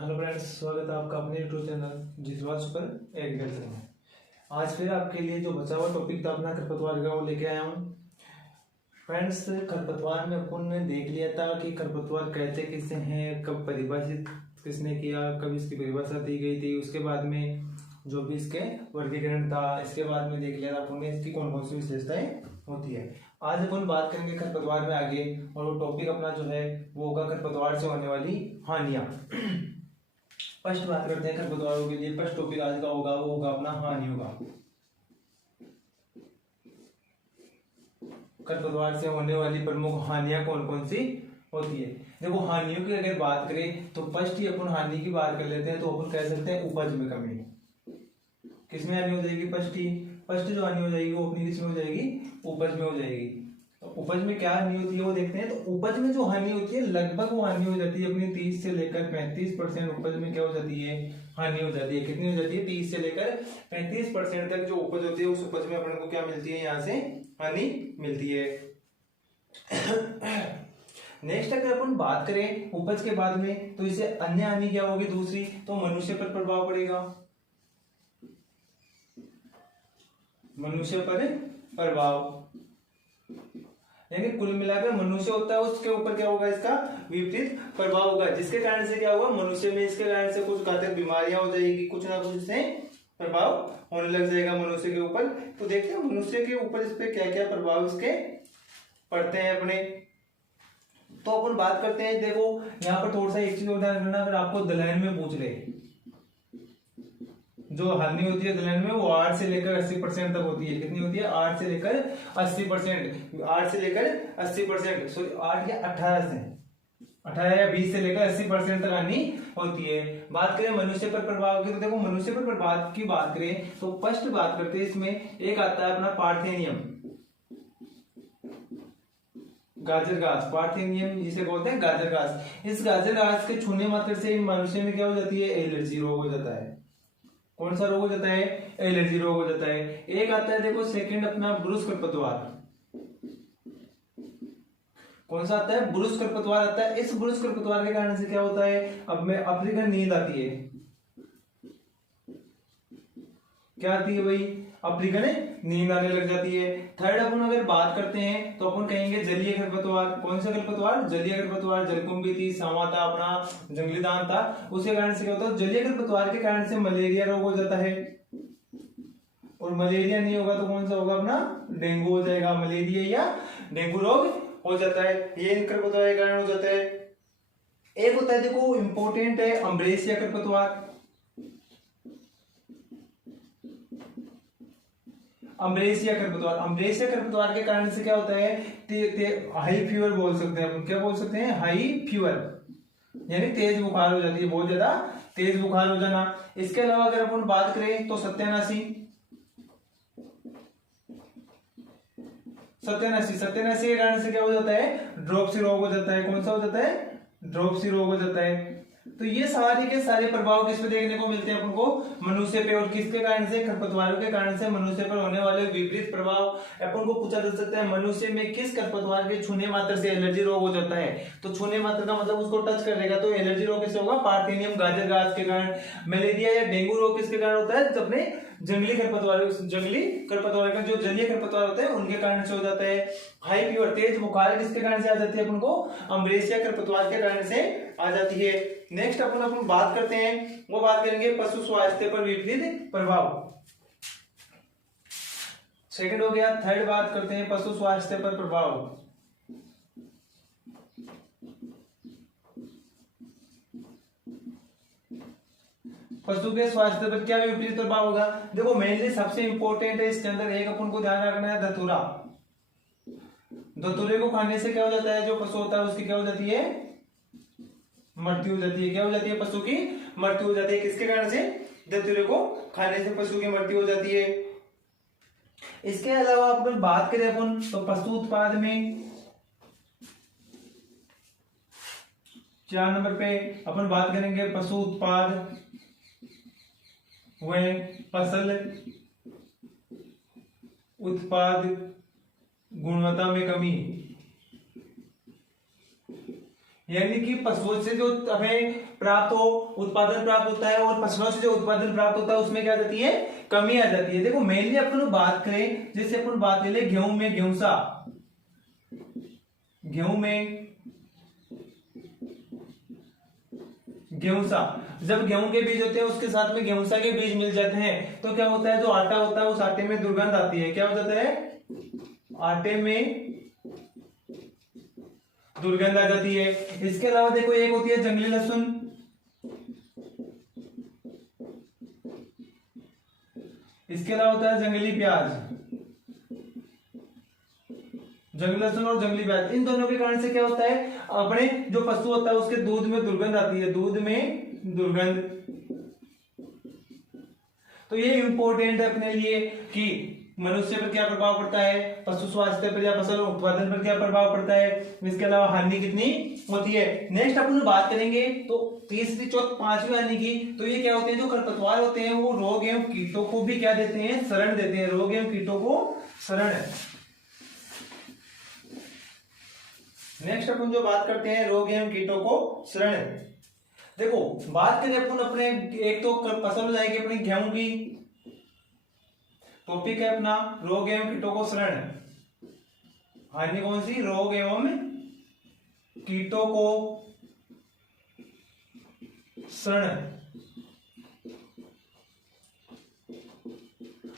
Hello friends, स्वागत है आपका अपने यूट्यूब चैनल जिसवाल सुपर एग्रीकल्चर में। आज फिर आपके लिए जो बचा हुआ टॉपिक था अपना खरपतवार का वो लेके आया हूँ। फ्रेंड्स, खरपतवार में अपन ने देख लिया था कि खरपतवार कहते किससे हैं, कब परिभाषित किसने किया, कब इसकी परिभाषा दी गई थी, उसके बाद में जो भी इसके वर्गीकरण था, इसके बाद में देख लिया था अपन ने इसकी कौन कौन सी विशेषताएं होती है। आज अपन बात करेंगे खरपतवार में आगे, और वो टॉपिक अपना जो है वो होगा खरपतवार से होने वाली हानियां। फर्स्ट बात करते हैं खरपतवारों के लिए। फर्स्ट टॉपिक आज का होगा वो होगा अपना हानियों का। खरपतवार से होने वाली प्रमुख हानियां कौन कौन सी होती है। देखो, हानियों की अगर बात करें तो फर्स्ट ही अपन हानि की बात कर लेते हैं, तो अपन कह सकते हैं उपज में कमी। किसमें हानि हो जाएगी? फर्स्ट जो हानि हो जाएगी वो अपनी किसमें हो जाएगी? उपज में हो जाएगी। तो उपज में क्या हानि होती है वो देखते हैं। तो उपज में जो हानि होती है लगभग वो हानि हो जाती है अपनी 30 से लेकर 35% उपज में क्या हो जाती है? हानि हो जाती है। कितनी हो जाती है? 30 से लेकर 35% तक जो उपज होती है उस उपज में अपन को क्या मिलती है? यहाँ से हानि मिलती है। नेक्स्ट अगर अपन बात करें उपज के बाद में, तो इसे अन्य हानि क्या होगी दूसरी? तो मनुष्य पर प्रभाव पड़ेगा। मनुष्य पर प्रभाव, यानी कुल मिलाकर मनुष्य होता है उसके ऊपर क्या होगा? इसका विपरीत प्रभाव होगा, जिसके कारण से क्या होगा? मनुष्य में इसके कारण से कुछ घातक बीमारियां हो जाएगी, कुछ ना कुछ इससे प्रभाव होने लग जाएगा मनुष्य के ऊपर। तो देखते हैं मनुष्य के ऊपर इस पे क्या क्या प्रभाव इसके पड़ते हैं अपने। तो अपन बात करते हैं। देखो यहाँ पर थोड़ा सा एक चीज और ध्यान रखना, अगर आपको दलहन में पूछ रहे जो हानि होती है दलहन में वो 8 से लेकर 80% तक होती है। कितनी होती है? 8 से लेकर 80%। 8 से लेकर 80%, सॉरी 8 या 18 या 20 से लेकर 80% तक हानि होती है। बात करें मनुष्य पर प्रभाव की, तो देखो मनुष्य पर प्रभाव की बात करें तो फर्स्ट बात करते हैं इसमें एक आता है अपना पार्थेनियम, गाजर घास। पार्थेनियम जिसे बोलते हैं गाजर घास। इस गाजर घास के छूने मात्र से मनुष्य में क्या हो जाती है? एलर्जी रोग हो जाता है। कौन सा रोग हो जाता है? एलर्जी रोग हो जाता है। एक आता है देखो सेकंड अपना ब्रुश खरपतवार। कौन सा आता है? ब्रुश खरपतवार आता है। इस ब्रुश खरपतवार के कारण से क्या होता है? अब में अफ्रीकन नींद आती है। क्या आती है भाई? अफ्रीकन नींद आने लग जाती है। थर्ड अपन अगर बात करते हैं तो अपन कहेंगे जलीय खरपतवार। कौन सा खरपतवार? जलीय खरपतवार। जलकुंभी थी, सांवा था, अपना जंगली दान था, उसके कारण से क्या होता है? जलीय खरपतवार के कारण से मलेरिया रोग हो जाता है। और मलेरिया नहीं होगा तो कौन सा होगा? अपना डेंगू हो जाएगा। मलेरिया या डेंगू रोग हो जाता है, ये खरपतवार के कारण हो जाता है। एक होता है देखो इंपॉर्टेंट है अम्ब्रेसिया खरपतवार। अम्ब्रेसिया खरपतवार। अम्ब्रेसिया खरपतवार के कारण से क्या होता है? हाई फीवर बोल सकते हैं अपन। क्या बोल सकते हैं? हाई फीवर, यानी तेज बुखार हो जाती है, बहुत ज्यादा तेज बुखार हो जाना। इसके अलावा अगर अपन बात करें तो सत्यानाशी के कारण से क्या हो जाता है? ड्रॉपसी रोग हो जाता है। कौन सा हो जाता है? ड्रॉपसी रोग हो जाता है। तो ये सारे के सारे प्रभाव किस पे देखने को मिलते हैं अपन को? मनुष्य पे। और किसके कारण से? खरपतवारों के कारण से मनुष्य पर होने वाले विपरीत प्रभाव। अपन को पूछा जा सकता है मनुष्य में किस खरपतवार के छूने मात्र से एलर्जी रोग हो जाता है। तो छूने मात्र का मतलब उसको टच कर लेगा तो एलर्जी रोग किससे होगा? पार्थेनियम गाजर घास के कारण। मलेरिया या डेंगू रोग किसके कारण होता है? अपने जंगली खरपतवार का जो जलीय खरपतवार होते हैं उनके कारण से हो जाता है। हाई फीवर, तेज बुखार किसके कारण से आ जाती है अपन को? अम्ब्रेसिया खरपतवार के कारण से आ जाती है। नेक्स्ट अपन बात करते हैं, वो बात करेंगे पशु स्वास्थ्य पर विपरीत प्रभाव। सेकंड हो गया। थर्ड बात करते हैं पशु स्वास्थ्य पर प्रभाव। पशु के स्वास्थ्य पर क्या विपरीत प्रभाव होगा? देखो मेनली सबसे इंपॉर्टेंट है इसके अंदर एक अपन को ध्यान रखना है धतूरा। धतूरे को खाने से क्या हो जाता है? जो पशु होता है उसकी क्या हो जाती है? मृत्यु हो जाती है। क्या हो जाती है? पशु की मृत्यु हो जाती है। किसके कारण से? धतूरे को खाने से पशु की मृत्यु हो जाती है। इसके अलावा अपन बात करें अपन तो पशु उत्पाद में 4 नंबर पे अपन बात करेंगे पशु उत्पाद व फसल उत्पाद गुणवत्ता में कमी। यानी कि पशुओं से जो हमें प्राप्त हो उत्पादन प्राप्त होता है और फसलों से जो उत्पादन प्राप्त होता है उसमें क्या आ जाती है, कमी आ जाती है। देखो मेनली अपन बात करें, जैसे अपन बात ले गेहूं में गेहूंसा, गेहूं में गेहूंसा, जब गेहूं के बीज होते हैं उसके साथ में गेहूंसा के बीज मिल जाते हैं तो क्या होता है, जो आटा होता है उस आटे में दुर्गंध आती है। क्या हो जाता है, आटे में दुर्गंध आ जाती है। इसके अलावा देखो एक होती है जंगली लहसुन, इसके अलावा होता है जंगली प्याज, जंगली लहसुन और जंगली प्याज। इन दोनों के कारण से क्या होता है, अपने जो पशु होता है उसके दूध में दुर्गंध आती है, दूध में दुर्गंध। तो ये इंपॉर्टेंट है अपने लिए कि मनुष्य पर क्या प्रभाव पड़ता है, पशु स्वास्थ्य पर या फसल उत्पादन पर क्या प्रभाव पड़ता है, इसके अलावा हानि कितनी होती है। नेक्स्ट अपन बात करेंगे तो तीसरी चौथी पांचवी हानि की। तो ये क्या होते हैं, जो खरपतवार होते हैं वो रोग एवं कीटों को भी क्या देते हैं, शरण देते हैं, रोग एवं कीटों को शरण। नेक्स्ट अपन जो बात करते हैं रोग एवं कीटों को शरण। देखो बात करें अपन अपने, एक तो फसल हो जाएगी अपनी गेहूं की, टॉपिक है अपना रोग एवं कीटों को शरण। हानि कौन सी, रोग एवं कीटों को शरण।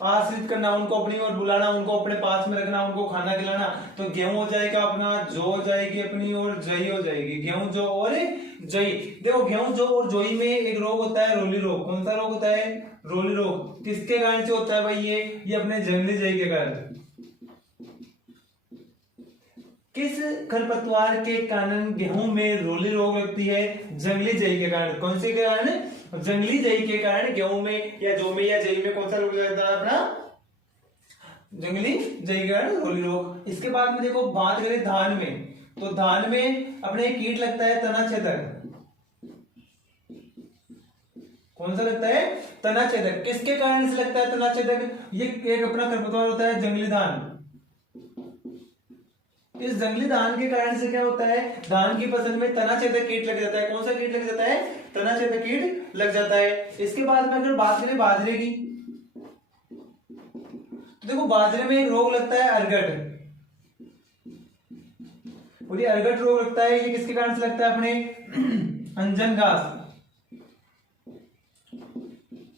आश्रित करना, उनको अपनी ओर बुलाना, उनको अपने पास में रखना, उनको खाना खिलाना। तो गेहूं हो जाएगा अपना, जौ हो जाएगी अपनी और जई हो जाएगी, गेहूं जौ और जई। देखो गेहूं जौ और जोई में एक रोग होता है रोली रोग। कौन सा रोग होता है, रोली रोग। किसके कारण से होता है भाई, ये अपने जंगली जई के कारण। किस खरपतवार के कारण गेहूं में रोली रोग लगती है, जंगली जई के कारण। कौन से कारण, जंगली जई के कारण गेहूं में या जौ में या जई में कौन सा रोग लगता है अपना, जंगली जई के कारण रोली रोग। इसके बाद में देखो बात करें धान में, तो धान में अपने कीट लगता है तना छेदक। कौन सा लगता है, तना छेदक। किसके कारण से लगता है तना छेदक, ये एक अपना खरपतवार होता है जंगली धान। इस जंगली धान के कारण से क्या होता है, धान की फसल में तना छेदक कीट लग जाता है। कौन सा कीट लग जाता है, तना छेदक कीट लग जाता है। इसके बाद में अगर बात करें बाजरे की, तो देखो बाजरे में एक रोग लगता है अरगट। और ये अरगट रोग लगता है, ये किसके कारण से लगता है, अपने अंजन घास।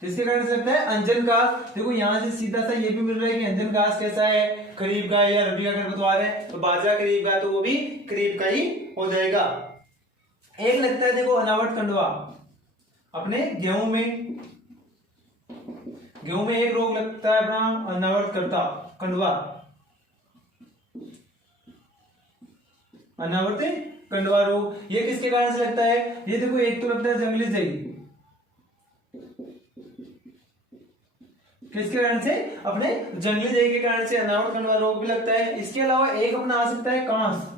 किसके कारण से लगता है, अंजन घास। देखो यहां से सीधा सा ये भी मिल रहा है कि अंजन घास कैसा है, खरीफ का या रबी का खरपतवार है। तो बाजरा खरीफ का, तो वो भी खरीफ का ही हो जाएगा। एक लगता है देखो अनावट कंडवा, अपने गेहूं में, गेहूं में एक रोग लगता है अपना अनावट कंडवा, अनावट कंडवा रोग। ये किसके कारण से लगता है, ये देखो एक तो लगता है जंगली जई। किसके कारण से, अपने जंगली जई के कारण से अनावट कंडवा रोग भी लगता है। इसके अलावा एक अपना आ सकता है कांस।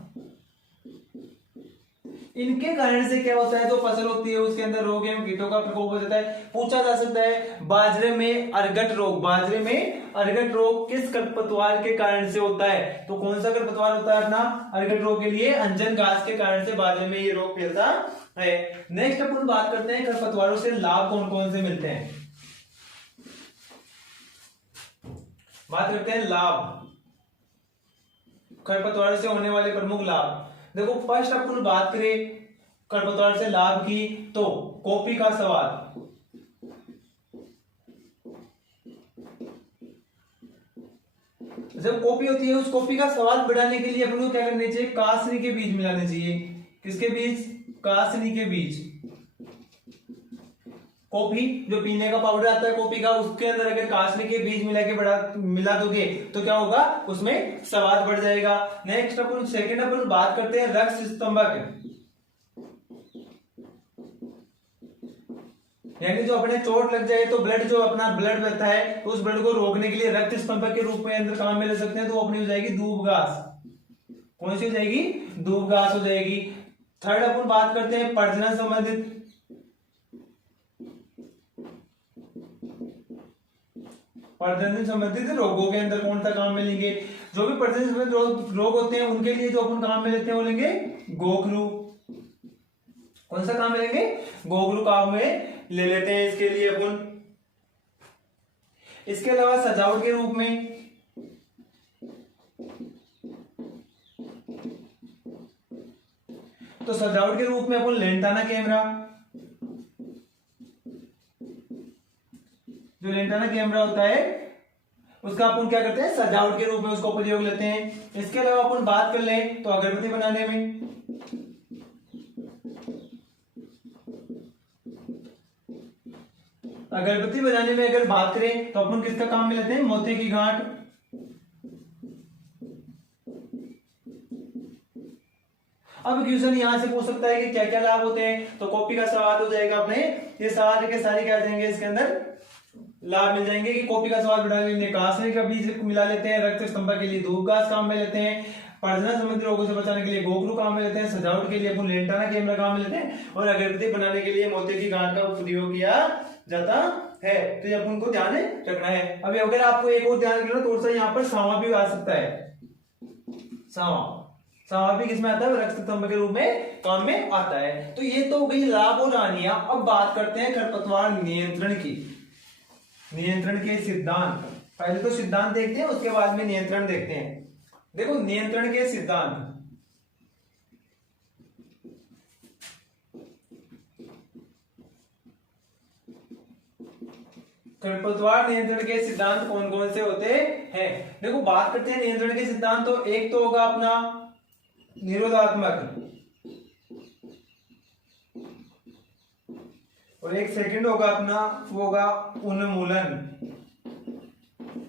इनके कारण से क्या होता है, जो फसल होती है उसके अंदर रोग एवं कीटों का प्रकोप हो जाता है। पूछा जा सकता है बाजरे में अरगट रोग, बाजरे में अरगट रोग किस खरपतवार के कारण से होता है। तो कौन सा खरपतवार होता है अपना अरगट रोग के लिए, अंजन घास के कारण से बाजरे में ये रोग फैलता है। नेक्स्ट अपन बात करते हैं खरपतवारों से लाभ कौन कौन से मिलते हैं। बात करते हैं लाभ, खरपतवार से होने वाले प्रमुख लाभ। देखो फर्स्ट अपन बात करें खरपतवार से लाभ की, तो कॉफी का स्वाद। जब कॉफी होती है उस कॉफी का स्वाद बढ़ाने के लिए अपन को क्या करना चाहिए, कासनी के बीज मिलाने चाहिए। किसके बीज, कासनी के बीज। कॉफी जो पीने का पाउडर आता है कॉफी का, उसके अंदर अगर कासनी के बीज मिला दोगे तो क्या होगा, उसमें स्वाद बढ़ जाएगा। नेक्स्ट अपन सेकंड अपन बात करते हैं रक्त स्तंभक, यानी जो अपने चोट लग जाए तो ब्लड जो अपना ब्लड बहता है तो उस ब्लड को रोकने के लिए रक्त स्तंभक के रूप में अंदर काम में ले सकते हैं। तो अपनी हो जाएगी दूब घास। कौन सी हो जाएगी, दूब घास हो जाएगी। थर्ड अपन बात करते हैं प्रजनन संबंधित, प्रजनन संबंधित रोगों के अंदर कौन सा काम में लेंगे, जो भी प्रजनन संबंधित रोग होते हैं उनके लिए जो अपन काम में लेते हैं वो लेंगे गोखरू। कौन सा काम लेंगे, गोगलू काम में ले लेते हैं इसके लिए अपन। इसके अलावा सजावट के रूप में तो सजावट के रूप में अपन लेंटाना कैमरा, जो लेंटाना कैमरा होता है उसका अपन क्या करते हैं, सजावट के रूप में उसको प्रयोग लेते हैं। इसके अलावा अपन बात कर लें तो अगरबत्ती बनाने में, अगरबत्ती बनाने में अगर बात करें तो अपन किसका काम में लेते हैं, मोती की गांठ। अब क्वेश्चन यहां से पूछ सकता है कि क्या क्या लाभ होते हैं, तो कॉपी का सवाल हो जाएगा अपने, ये सारे के सारे क्या जाएंगे इसके अंदर लाभ मिल जाएंगे कि कॉपी का सवाल बढ़ाने के लिए कासने का बीज मिला लेते हैं, रक्त स्तंभ के लिए धूप घास काम में लेते हैं, प्रजनन संबंधी रोगों से बचाने के लिए गोगलू काम में लेते हैं, सजावट के लिए अपन लेंटाना कैमरा काम में लेते हैं, और अगरबत्ती बनाने के लिए मोती की गांठ का प्रयोग किया जाता है। तो ये अपन को ध्यान रखना है। अभी अगर आपको एक और ध्यान रखना, थोड़ा सा यहाँ पर सांवा भी आ सकता है। सांवा भी किसमें आता है, रक्त स्तंभ के रूप में काम में आता है। तो ये तो हो गई लाभ और हानियां। अब बात करते हैं खरपतवार नियंत्रण की, नियंत्रण के सिद्धांत। पहले तो सिद्धांत देखते हैं, उसके बाद में नियंत्रण देखते हैं। देखो नियंत्रण के सिद्धांत, खरपतवार नियंत्रण के सिद्धांत कौन कौन से होते हैं। देखो बात करते हैं नियंत्रण के सिद्धांत। तो एक तो होगा अपना निरोधात्मक, और एक सेकंड होगा अपना वो होगा उन्मूलन।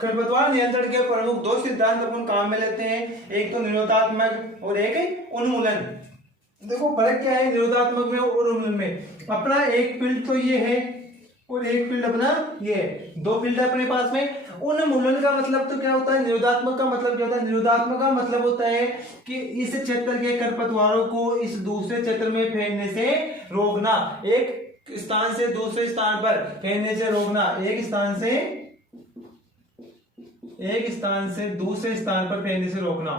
खरपतवार नियंत्रण के प्रमुख दो सिद्धांत अपन काम में लेते हैं, एक तो निरोधात्मक और एक उन्मूलन। देखो फर्क क्या है निरोधात्मक में और उन्मूलन में। अपना एक फील्ड तो ये है और एक फील्ड अपना ये है, दो फील्ड अपने पास में। उन्मूलन का मतलब तो क्या होता है, निरोधात्मक का मतलब क्या होता है, निरोधात्मक का मतलब होता है कि इस क्षेत्र के खरपतवारों को इस दूसरे क्षेत्र में फैलने से रोकना, एक स्थान से दूसरे स्थान पर फैलने से रोकना, एक स्थान से दूसरे स्थान पर फैलने से रोकना।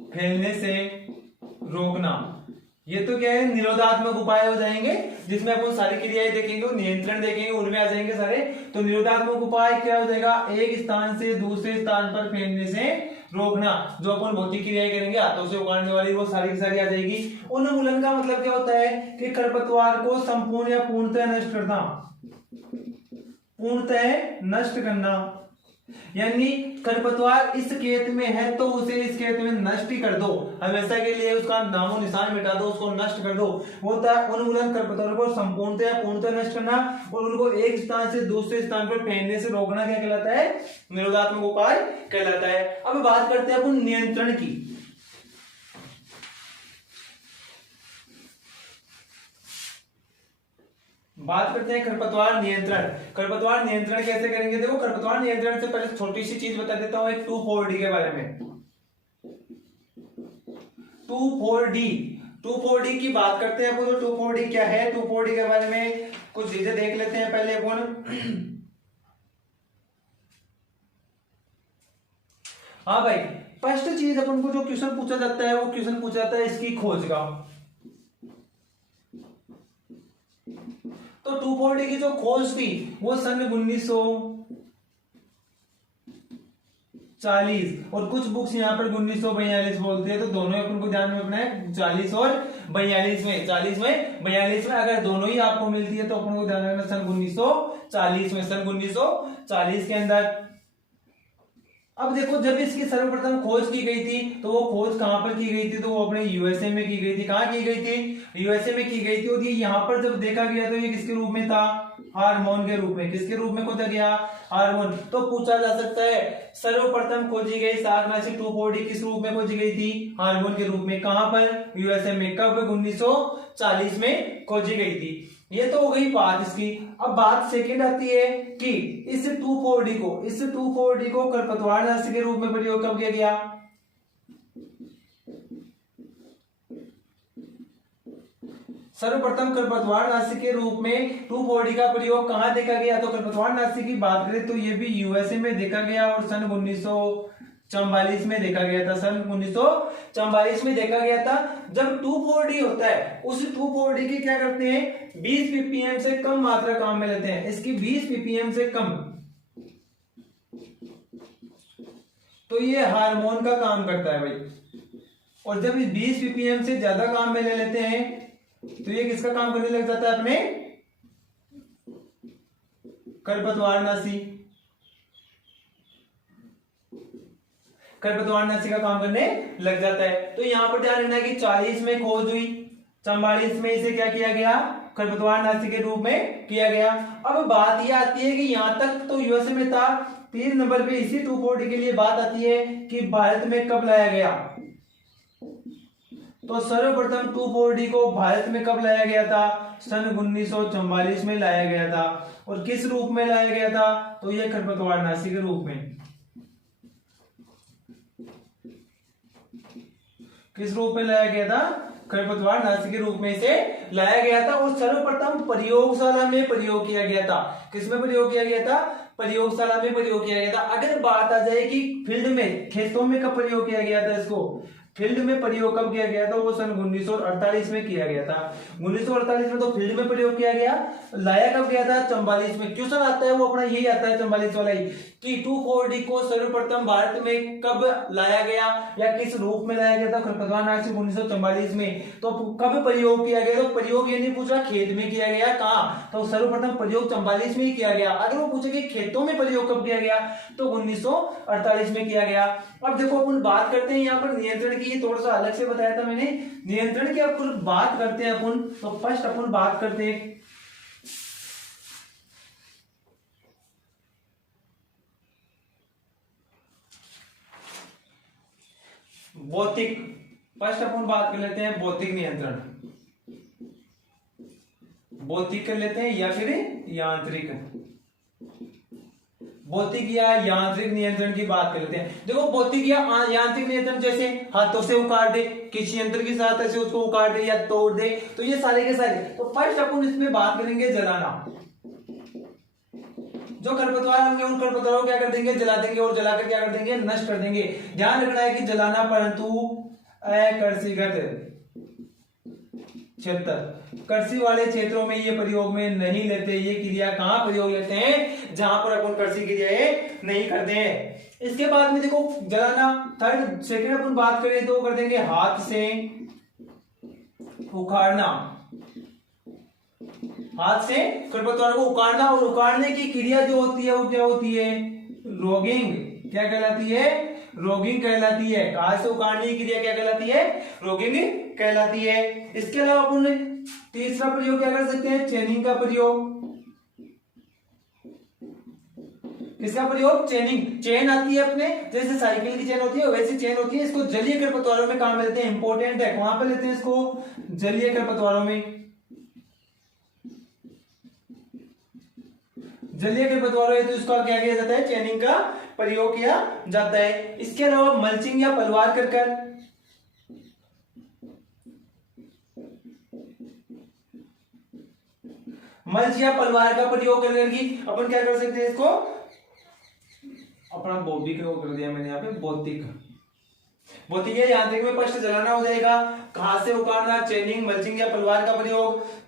फैलने से रोकना, ये तो क्या है निरोधात्मक उपाय हो जाएंगे, जिसमें अपन सारी क्रियाएं देखेंगे, नियंत्रण देखेंगे, उनमें आ जाएंगे सारे। तो निरोधात्मक उपाय क्या हो जाएगा, एक स्थान से दूसरे स्थान पर फैलने से रोकना। जो अपन भौतिक क्रियाएं करेंगे हाथों से उगाड़ने वाली, वो सारी की सारी आ जाएगी। उन्मूलन का मतलब क्या होता है कि खरपतवार को संपूर्ण या पूर्णतः नष्ट करना, पूर्णतः नष्ट करना। यानी खरपतवार इस खेत में है तो उसे इस खेत में नष्ट ही कर दो, हमेशा के लिए उसका नामो निशान मिटा दो, उसको नष्ट कर दो। वो होता है उन्मूलन, खरपतवार को संपूर्णतः या पूर्णतः नष्ट करना और उनको एक स्थान से दूसरे स्थान पर फैलने से रोकना क्या कहलाता है, निरोधात्मक उपाय कहलाता है। अब बात करते हैं अपन नियंत्रण की। बात करते हैं खरपतवार नियंत्रण। खरपतवार नियंत्रण कैसे करेंगे, देखो खरपतवार नियंत्रण से पहले छोटी सी चीज बता देता हूं, एक 2,4-D के बारे में। 2,4-D, 2,4-D की बात करते हैं अपन। तो 2,4-D क्या है, 2,4-D के बारे में कुछ चीजें देख लेते हैं पहले अपन। हाँ भाई, फर्स्ट चीज अपन को जो क्वेश्चन पूछा जाता है वो क्वेश्चन पूछा जाता है इसकी खोज का। तो 2,4-D की जो खोज थी वो सन 1940, और कुछ बुक्स यहाँ पर 1942 बोलते हैं, तो दोनों अपन को ध्यान में रखना है, 40 और 42 में, 40 में 42 में अगर दोनों ही आपको मिलती है तो अपन को ध्यान रखना सन 1940 में, सन 1940 के अंदर। अब देखो जब इसकी सर्वप्रथम खोज की गई थी तो वो खोज कहां पर की गई थी, तो वो अपने यूएसए में की गई थी। कहां की गई थी, यूएसए में की गई थी। और ये यहाँ पर जब देखा गया तो ये किसके रूप में था, हार्मोन के रूप में। किसके रूप में खोजा गया, हार्मोन। तो पूछा जा सकता है सर्वप्रथम खोजी गई शाकनाशी 2,4-D किस रूप में खोजी गई थी, हार्मोन के रूप में। कहां पर, यूएसए में। कब, 1940 में खोजी गई थी। ये तो हो गई बात इसकी। अब बात सेकंड आती है कि इस 2,4-D को खरपतवार नाशी के रूप में प्रयोग कब किया गया। सर्वप्रथम खरपतवार नाशी के रूप में 2,4-D का प्रयोग कहां देखा गया, तो खरपतवार नाशी की बात करें तो ये भी यूएसए में देखा गया और सन 1940 1944 में देखा गया था, सन 1944 में देखा गया था। जब 2,4-D होता है, उस 2,4-D की क्या करते हैं, 20 ppm से कम मात्रा काम में लेते हैं, इसकी 20 ppm से कम, तो ये हार्मोन का काम करता है भाई। और जब 20 ppm से ज्यादा काम में ले लेते हैं तो ये किसका काम करने लग जाता है, अपने खरपतवारनाशी, खरपतवारनाशी का काम करने लग जाता है। तो यहां पर ध्यान रखना है कि 40 में खोज हुई, 44 में इसे क्या किया गया, खरपतवारनाशी के रूप में किया गया। अब बात यह आती है कि यहां तक तो यूएसए में था, 3 नंबर पे इसी 2,4-D के लिए बात आती है कि भारत में कब लाया गया। तो सर्वप्रथम 2,4-D को भारत में कब लाया गया था, सन 1944 में लाया गया था। और किस रूप में लाया गया था, तो यह खरपतवारनाशी के रूप में। किस रूप में लाया गया था, खरपतवारनाशी के रूप में इसे लाया गया था। और सर्वप्रथम प्रयोगशाला में प्रयोग किया गया था। किसमें प्रयोग किया गया था, प्रयोगशाला में प्रयोग किया गया था। अगर बात आ जाए कि फील्ड में, खेतों में कब प्रयोग किया गया था, इसको फील्ड में प्रयोग कब किया गया था, वो सन 1948 में किया गया था। 1948 में तो फील्ड में प्रयोग किया गया। लाया कब गया था, 44 में। क्वेश्चन आता है वो अपना यही आता है 44 वाला ही, कि 2,4-D को सर्वप्रथम भारत में कब लाया गया या किस रूप में लाया गया था, खरपतवारनाशी 1944 में। तो कब प्रयोग किया गया, तो प्रयोग ये नहीं पूछ रहा खेत में किया गया, कहाँ, तो सर्वप्रथम प्रयोग 44 में ही किया गया। अगर वो पूछे कि खेतों में प्रयोग कब किया गया, तो 1948 में किया गया। अब देखो अपन बात करते हैं यहाँ पर नियंत्रण की, ये थोड़ा सा अलग से बताया था मैंने। नियंत्रण की अपन बात करते हैं अपन, तो फर्स्ट अपन बात करते हैं भौतिक। फर्स्ट अपन बात कर लेते हैं भौतिक नियंत्रण, भौतिक कर लेते हैं या फिर यांत्रिक। भौतिक या यांत्रिक नियंत्रण की बात कर लेते हैं। देखो भौतिक या यांत्रिक नियंत्रण, जैसे हाथों से उखाड़ दे, किसी यंत्र की सहायता से उसको उखाड़ दे या तोड़ दे, तो ये सारे के सारे। तो फर्स्ट अपन इसमें बात करेंगे जलाना। जो खरपतवार होंगे उन खरपतवारों को क्या कर देंगे, जला देंगे, और जलाकर क्या कर देंगे, नष्ट कर देंगे। ध्यान रखना है कि जलाना परंतु अकृषिगत क्षेत्र, कृषि वाले क्षेत्रों में ये प्रयोग में नहीं लेते। ये क्रिया कहां प्रयोग लेते हैं, जहां पर अपन कृषि क्रियाएं नहीं करते हैं। इसके बाद में देखो जलाना, थर्ड सेकंड अपन बात करें तो कर देंगे हाथ से उखाड़ना। हाथ से खरपतवार को उखाड़ना, और उखाड़ने की क्रिया जो होती है वो क्या होती है, रोगिंग। क्या कहलाती है, रोगिंग कहलाती है। हाथ से उखाड़ने की क्रिया क्या कहलाती है, रोगिंग कहलाती है। इसके अलावा अपन तीसरा प्रयोग क्या कर सकते हैं, चेनिंग का प्रयोग। किसका प्रयोग, चेनिंग। चेन आती है अपने, जैसे साइकिल की चेन होती है वैसी चेन होती है। इसको जलीय खरपतवारों में काम लेते हैं, इंपॉर्टेंट है। कहां पर लेते हैं इसको, जलीय खरपतवारों में। जलीय खरपतवारों है तो इसका क्या किया जाता है, चेनिंग का प्रयोग किया जाता है। इसके अलावा मल्चिंग या पलवार कर मल्च या पलवार का प्रयोग करके अपन क्या कर सकते हैं, इसको अपना बॉबी को कर दिया मैंने यहाँ पे, भौतिक। भौतिक या यांत्रिक में फर्स्ट जलाना हो जाएगा, घास से उखाड़ना, चेनिंग, मल्चिंग या पलवार का प्रयोग।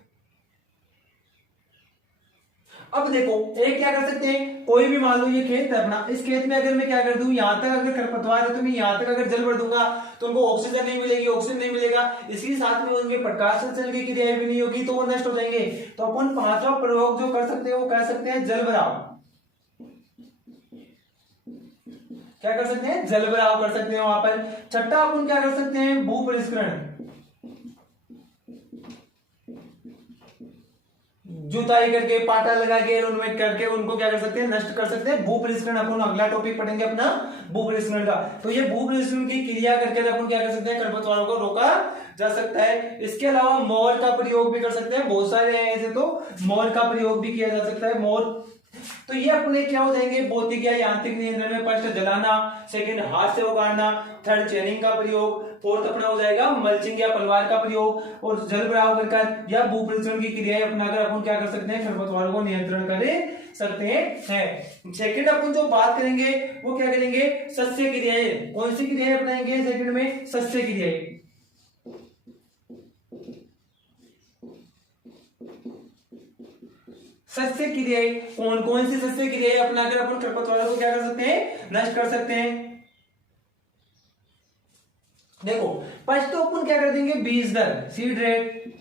अब देखो एक क्या कर सकते हैं, कोई भी मान लो ये खेत है अपना, इस खेत में अगर मैं क्या कर दूं, यहां तक अगर खरपतवार है तो मैं यहां तक अगर जल भर दूंगा तो उनको ऑक्सीजन नहीं मिलेगी, ऑक्सीजन नहीं मिलेगा, इसके साथ में उनके प्रकाश संश्लेषण की क्रिया भी नहीं होगी, तो वो नष्ट हो जाएंगे। तो अपन पांचवा प्रयोग जो कर सकते हैं वो कह सकते हैं जल भराव। क्या कर सकते हैं, जल भराव कर सकते हैं वहां पर। छठा अपन क्या कर सकते हैं, भू परिष्करण। जुताई करके, पाटा लगा के, उनमें करके उनको क्या कर सकते हैं, नष्ट कर सकते हैं। भू परिष्करण अपन अगला टॉपिक पढ़ेंगे अपना, भू परिष्करण का। तो ये भू परिष्करण की क्रिया करके अपन क्या कर सकते हैं, खरपतवारों को रोका जा सकता है। इसके अलावा मोर का प्रयोग भी कर सकते हैं, बहुत सारे हैं ऐसे, तो मोर का प्रयोग भी किया जा सकता है। मोर तो ये अपने क्या हो जाएंगे, भौतिक या यांत्रिक नियंत्रण में फर्स्ट जलाना, सेकंड हाथ से उगाड़ना, थर्ड चेनिंग का प्रयोग, फोर्थ अपना हो जाएगा मल्चिंग या पलवार का प्रयोग, और जल भराव कर या भूपरिसरण की क्रियाएं अपनाकर अपन क्या कर सकते हैं, खरपतवारों को नियंत्रण कर सकते हैं। सेकंड अपन जो बात करेंगे वो क्या करेंगे, सस्य क्रियाएं। कौन सी क्रियाएं अपनाएंगे सेकंड में, सस्य क्रियाएं। सस्य क्रियाएं, कौन कौन सी सस्य क्रियाएं अपनाकर अपन खरपतवारों को क्या कर सकते हैं, नष्ट कर सकते हैं। देखो फर्स्ट तो अपन क्या कर देंगे, बीज दर, सीड रेट।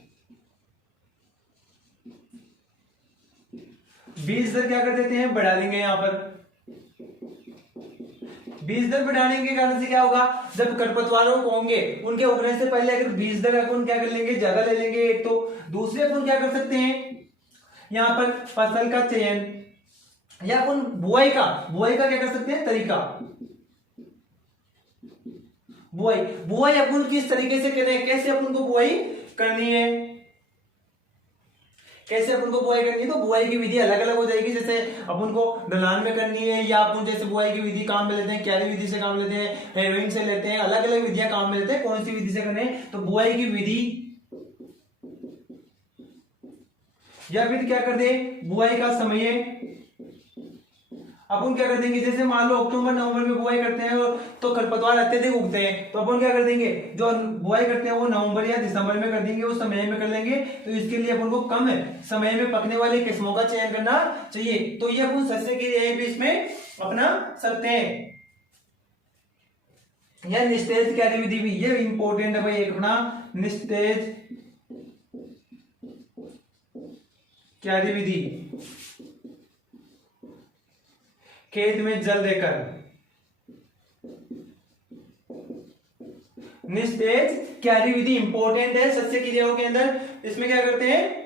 बीज दर क्या कर देते हैं, बढ़ा देंगे। यहां पर बीज दर बढ़ाने के कारण से क्या होगा, जब खरपतवारों को होंगे उनके उगने से पहले अगर बीज दर अपन क्या कर लेंगे, ज्यादा ले लेंगे एक तो, दूसरे अपन क्या कर सकते हैं, यहां पर फसल का चयन या अपन बुआई का क्या कर सकते हैं, तरीका। बुआई अपन किस तरीके से करें, कैसे अपन को बुआई करनी है, कैसे अपन को बुआई करनी है। तो बुआई की विधि अलग अलग हो जाएगी, जैसे अपन को ढलान में करनी है या अपन जैसे बुआई की विधि काम में लेते हैं, क्यारी विधि से काम लेते हैं, हेरोइन से लेते हैं, अलग अलग विधियां काम में लेते हैं, कौन सी विधि से करें। तो बुआई की विधि या फिर क्या कर दे, बुआई का समय अपन क्या कर देंगे, जैसे मान लो अक्टूबर नवंबर में बुआई करते हैं तो खरपतवार अत्यधिक उगते हैं, तो अपन क्या कर देंगे, जो बुआई करते हैं वो नवंबर या दिसंबर में कर देंगे, उस समय में कर लेंगे। तो इसके लिए अपन को कम समय में पकने वाली किस्मों का चयन करना चाहिए। तो ये अपन सस्य की भी इसमें अपना सकते हैं। यह निस्तेज क्यारी विधि भी ये इंपॉर्टेंट है भाई, एक अपना निस्तेज क्यारी विधि, खेत में जल देकर। निस्तेज क्यारी विधि इंपॉर्टेंट है सस्य क्रियाओं के अंदर। इसमें क्या करते हैं,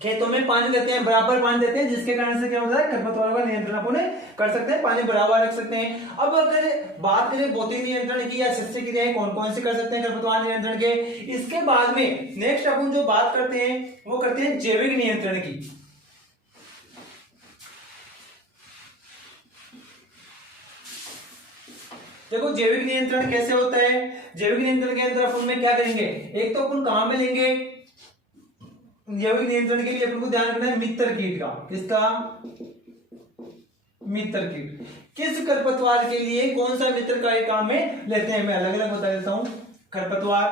खेतों में पानी देते हैं, बराबर पानी देते हैं, जिसके कारण से क्या होता है, खरपतवारों का नियंत्रण अपन कर सकते हैं, पानी बराबर रख सकते हैं। अब अगर बात करें भौतिक नियंत्रण की या सस्य क्रियाएं कौन कौन से कर सकते हैं खरपतवार नियंत्रण के, इसके बाद में नेक्स्ट अपन जो बात करते हैं वो करते हैं जैविक नियंत्रण की। देखो जैविक नियंत्रण कैसे होता है, जैविक नियंत्रण के अंदर अपन में क्या करेंगे, एक तो अपन कहां में लेंगे, जैविक नियंत्रण के लिए अपन को ध्यान रखना है मित्र कीट का। किसका, मित्र कीट। किस खरपतवार के लिए कौन सा मित्र का काम में लेते हैं, मैं अलग अलग बता देता हूं। खरपतवार,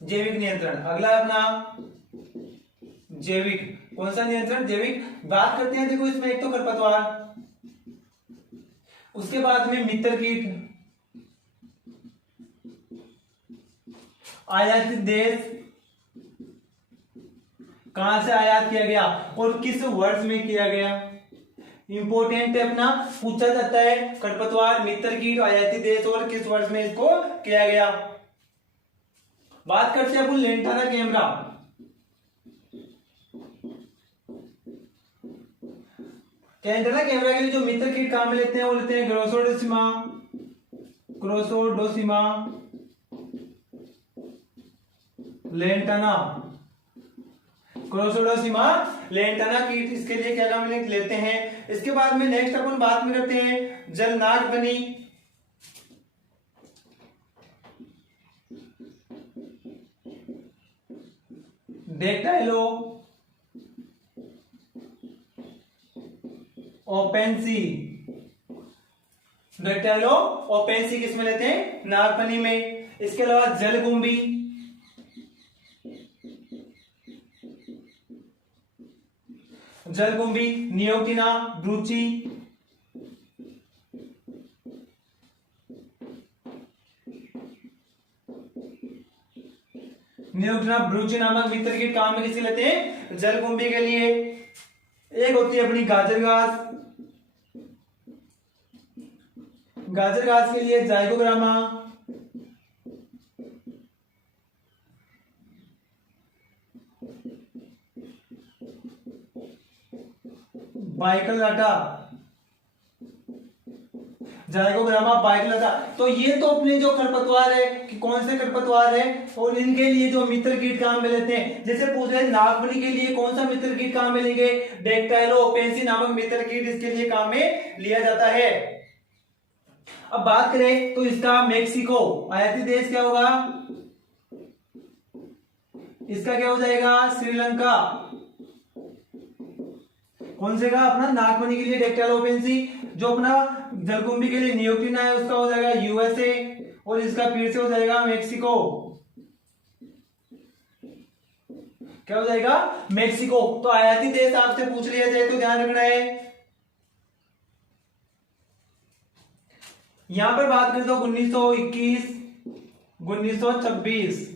जैविक नियंत्रण, अगला अपना जैविक, कौन सा नियंत्रण, जैविक। बात करते हैं देखो इसमें एक तो खरपतवार, उसके बाद में मित्र कीट, आयातित देश, कहां से आयात किया गया और किस वर्ष में किया गया, इंपोर्टेंट है अपना, पूछा जाता है। खरपतवार, मित्र कीट, आयातित देश और किस वर्ष में इसको किया गया। बात करते हैं अपन लेंटाना कैमरा। लेंटाना कैमरा के लिए जो मित्र कीट काम में लेते हैं वो लेते हैं ग्रोसोडोसिमा, ग्रोसोडोसिमा, लेंटाना, क्रोसोडोसिमा, लेंटाना कीट, इसके लिए क्या काम लेते हैं। इसके बाद में नेक्स्ट अपन बात में करते हैं जलनाग बनी, डेक्टाइलो, ओपेंसी, डेक्टाइलो ओपेंसी किसमें लेते हैं, नागफनी में। इसके अलावा जलकुंभी, जलकुंभी, नियोक्टिना, ब्रूची, नियोक्टिना ब्रूची नामक मित्र कीट काम में किसे लेते हैं, जलकुंभी के लिए। एक होती है अपनी गाजर घास, गाजर घास के लिए जाइगोग्रामा, बाइकल डाटा। जाइगोग्रामा बाइक्लता। तो ये तो अपने जो खरपतवार है कि कौन से खरपतवार है और इनके लिए जो मित्र कीट काम में लेते हैं। जैसे पूछ रहे नागफनी के लिए कौन सा मित्र कीट काम में लेंगे, डेक्टाइलोपेंसी नामक मित्र कीट इसके लिए काम में लिया जाता है। अब बात करें तो इसका मेक्सिको आयाती देश क्या होगा, इसका क्या हो जाएगा श्रीलंका। कौन से का अपना नागफनी के लिए डेक्टाइलोपेंसी, जो अपना जलकुंभी के लिए नियोक्टिना है उसका हो जाएगा यूएसए और इसका फिर से हो जाएगा मेक्सिको। क्या हो जाएगा मेक्सिको। तो आयाती देश आपसे पूछ लिया जाए तो ध्यान रखना है। यहां पर बात करें तो 1921, 1926,